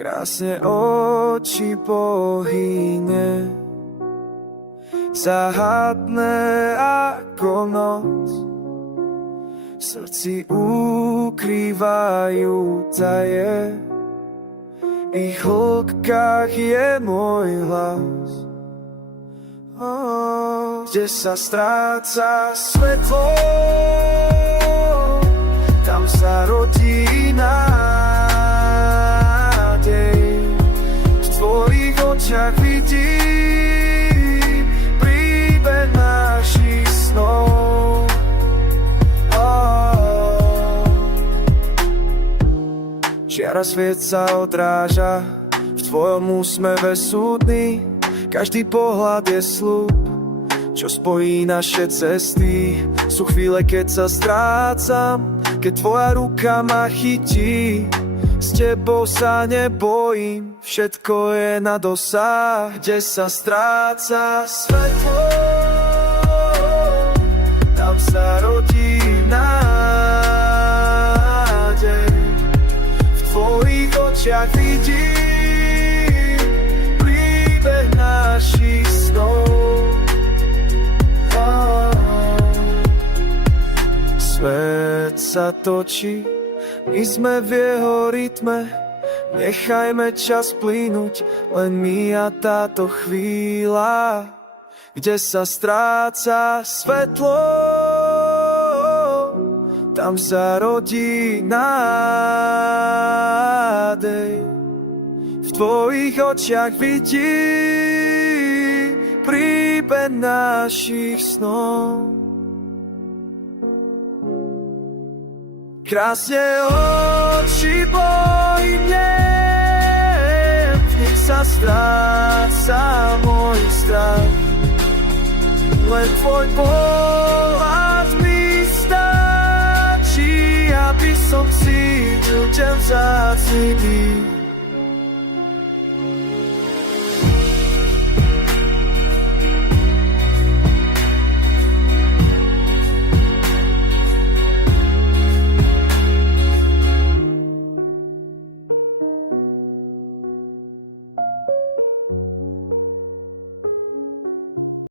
Krásne oči bohyne, záhadné ako noc, v srdci ukrývajú taje, v ich hĺbkách je môj hlas. Kde sa stráca svetlo, tam sa rodí nádej. V tvojich očiach vidím príbeh našich snov. Čiara sviet sa odráža, v tvojom úsmeve súdny, každý pohľad je sľub, čo spojí naše cesty. Sú chvíle, keď sa strácam, keď tvoja ruka ma chytí. S tebou sa nebojím, všetko je na dosah. Kde sa stráca svetlo, tam sa rodí nádej. V tvojich očiach vidím príbeh našich snov. Svet sa točí, my sme v jeho rytme, nechajme čas plynúť, len my a táto chvíľa. Kde sa stráca svetlo, tam sa rodí nádej. V tvojich očiach vidím príbeh našich snov. Krásne oči bohyne, v nich sa stráca môj strach. Len tvoj pohľad mi stačí, aby som cítil ten vzácny dých.